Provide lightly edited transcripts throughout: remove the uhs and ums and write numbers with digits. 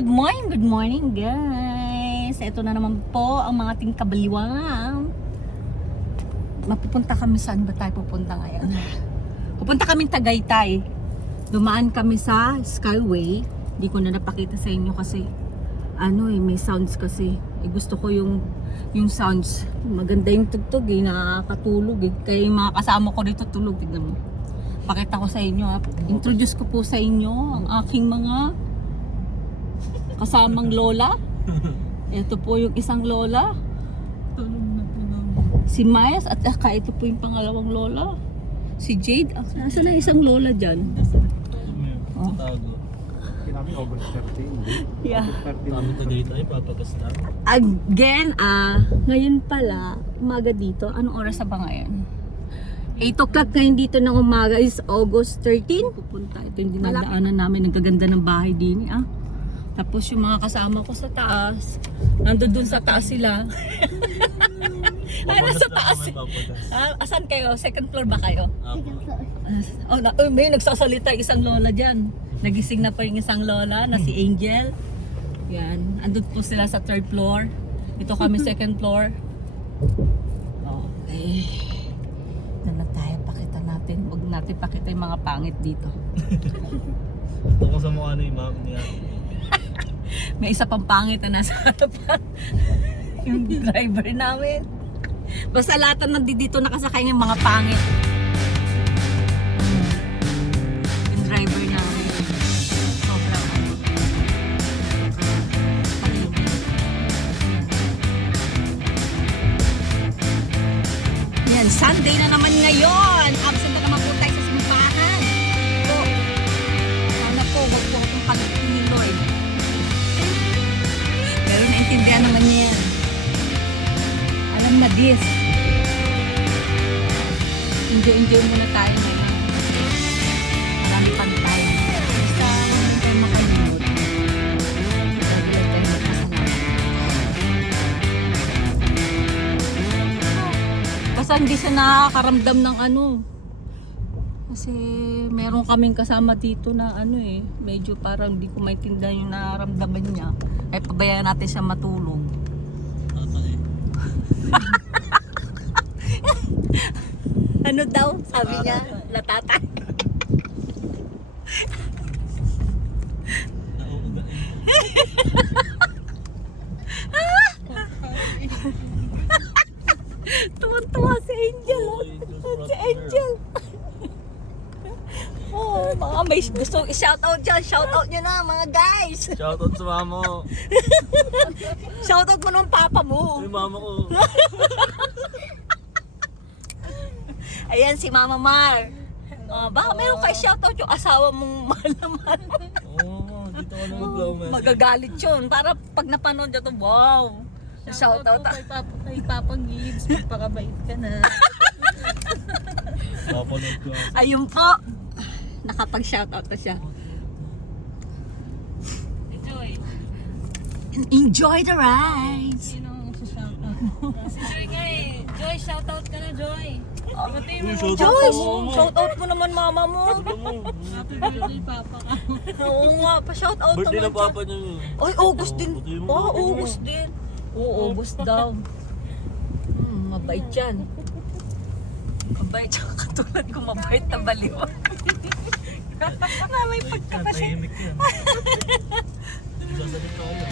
good morning guys. Ito na naman po ang mga ating kabaliwang. Mapupunta kami, saan ba tayo pupunta ngayon? Pupunta kami Tagaytay. Dumaan kami sa Skyway. Hindi ko na napakita sa inyo kasi may sounds kasi. Gusto ko yung sounds. Maganda yung tugtog nakakatulog Kaya yung mga kasama ko dito tulog. Tignan mo. Pakita ko sa inyo Introduce ko po sa inyo ang aking mga kasamang lola. Ito po yung isang lola. Si Mayas at ito po yung pangalawang lola. Si Jade. Nasaan na isang lola dyan? Sa tago. Kinabi August 13. Yeah. Kami today tayo papagasta. Again, ngayon pala, umaga dito. Anong oras na ba ngayon? 8 o'clock ngayon dito ng umaga is August 13. Pupunta. Ito yung dinadaanan namin. Nagaganda ng bahay din. Tapos yung mga kasama ko sa taas. Nandun dun sa taas sila. Nasa taas. Asan kayo? Second floor ba kayo? May nagsasalita isang lola dyan. Nagising na pa yung isang lola na si Angel. Yan. Andun po sila sa third floor. Ito kami second floor. Okay. Na tayo, pakita natin. Huwag natin pakita yung mga pangit dito. Ito ko sa mukha na yung ma'am niya. May isa pang pangit na nasa harapan. Yung driver namin. Basta lahat na dito nakasakay ng mga pangit. Yung driver namin. Sobrang yan, Sunday na naman ngayon. Absent na naman po tayo sa simbahan. So, sana po, wag po akong kalutin ni Lloyd. Pero naintindihan naman niya yan. Alam na this. Enjoy muna tayo ngayon. Marami pang tayo. Basta hindi tayo makalimot. Regular tayo magpasalamat. Basta hindi siya nakakaramdam ng Kasi meron kaming kasama dito na medyo parang hindi ko maintindihan yung nararamdaman niya. Ay pabayaan natin siya matulog. Ano daw? Sabi niya, latatay. Tuwan-tuwa si Angel. Si Angel. Oh, mga may gusto i-shoutout dyan. Shoutout nyo na mga guys. Shoutout sa mama ko. Shoutout mo ng papa mo. Yung mama ko. Ayan si Mama Mar. Baka meron kayo shoutout yung asawa mong mahal na mahal. Oo, dito ka na mag-blow message. Magagalit yun. Para pag napanood nyo to, wow. Shoutout. Kay Papa Gibbs, magpakabait ka na. Papanood ko. Ayun po. Nakapag-shoutout na siya. Enjoy the ride. Sino ang shoutout mo? Si Joy nga Joy, shoutout ka na, Joy. Pati mo. Joyce, shoutout mo naman mama mo. Happy birthday, Papa ka. Oo nga, pa-shoutout Birthday naman ng papa niya yun. Ay, August din. Buti mo. August din. Oo, August daw. Mabait yan. Mabait siya. Katulad ko, mabait na baliw. Na may pagkakasya. Tahimik yan. Sasalit ka ulit.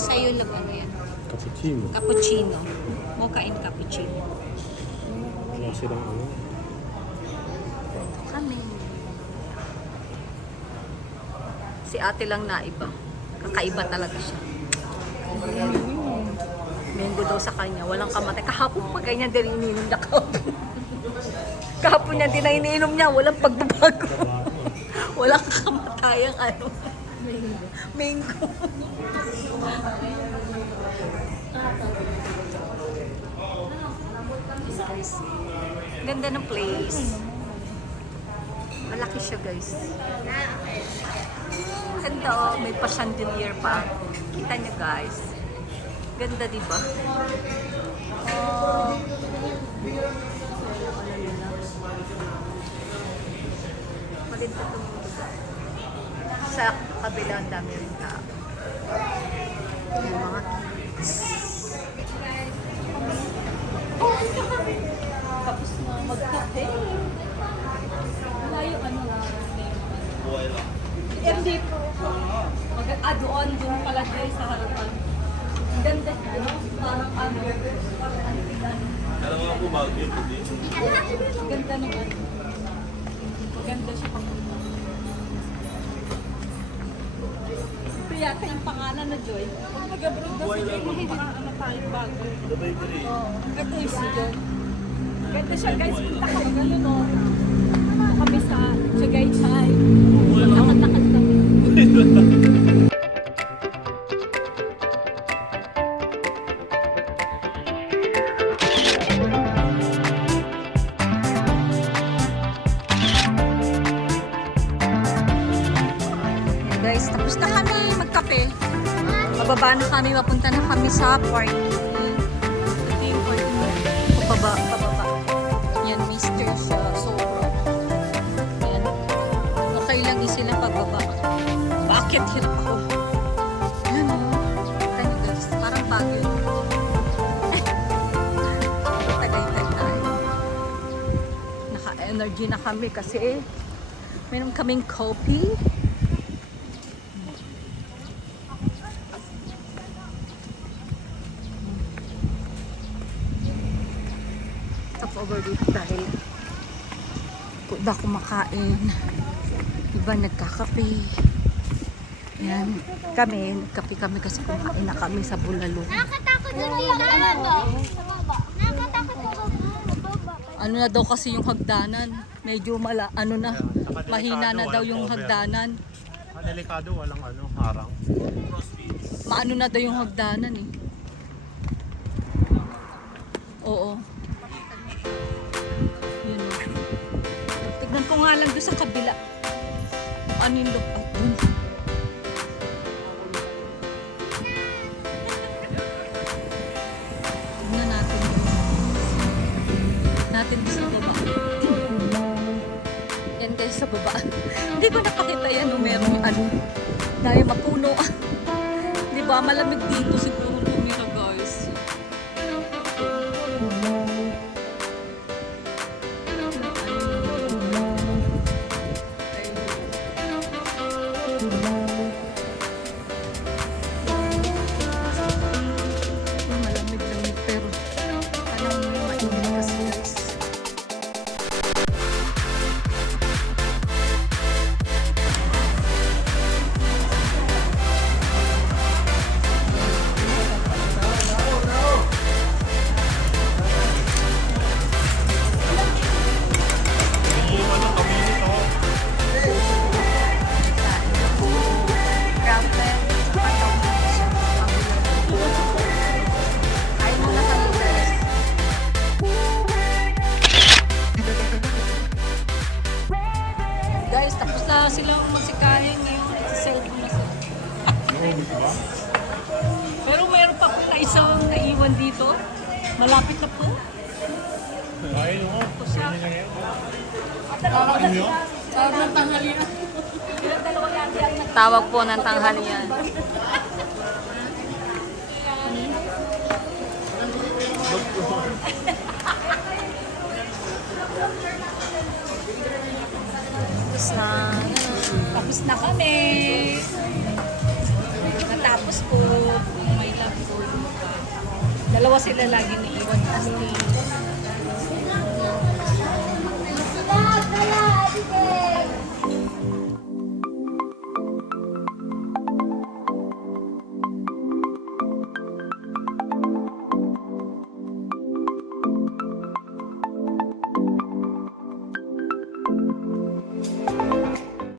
Sa'yo lang ano yan. Cappuccino. Cappuccino. Mocha and cappuccino. Wala silang ano. Kami. Si ate lang na iba. Kakaiba talaga siya. Mango daw sa kanya. Walang kamatay. Kahapon pa ganyan din iniinom niya kahapon. Kahapon niya din na iniinom niya. Walang pagbabago. Walang kamatayang ano. Mango. Ganda ng place. Malaki siya, guys. Ganda, oh. May pa-chandelier pa. Kita niyo, guys. Ganda, di ba? Oh. Malinta itong lugar. Sa kabila, ang dami rin na. Yung mga kids. Tapos na magkape. Wala yung ano lang. Buhay lang. Hindi po. Doon pala dyan sa harapan. Ang ganda niya, no? Parang ano. Alam mo po, Baguio, puti. Ang ganda naman. Maganda siya papunta. Ito yata yung pangalan na Joy. Pag mag-abroad daw si Joy, ano tayo bago. The bakery. Oo. Ganda yung si Joy. Ganda siya guys. Punta ka mag ano no. Punta kami sa Tagaytay. Lakad-lakad kami. Guys, tapos na kami magkape. Pababa na kami, mapunta na kami sa park. Ito yung park mo. Pababa. Yan, mister siya. Sobra. Yan. Okay lang easy lang pagbaba. Bakit hirap ako? Yan o. Kita nyo guys, parang Baguio. Tagaytay tayo. Naka-energy na kami kasi meron kaming coffee. Over dito dahil kuda kumakain, iba nagkakape. Yan, kami nagkape kami kasi kumain na kami sa Bulalo. Nakakatakot na dito. Nakakatakot na baba. Ano na daw kasi yung hagdanan, medyo mahina na daw yung hagdanan. Delikado, walang ano, harang. Maano na daw yung hagdanan eh. Oo. Yun o. Tignan ko nga lang doon sa kabila. Ano yung look out dun? Tignan natin. Natin doon sa baba. Yan guys sa baba. Hindi ko napakita yan no, meron yung ano. Dahil mapuno. Di ba? Malamig dito siguro tumira guys. Malamig-lamig pero parang mainit kasi guys. Guys, tapos na silang magsikahin ngayon. Cellphone na sila. Pero meron pa po na isang naiwan dito. Malapit na po. Ayun o. Tawag ng tanghalian. Tawag po ng tanghalian. Tapos na kami. Natapos po. Dalawa sila lagi ni Iwan ni Asti. Dala, dala, Ate.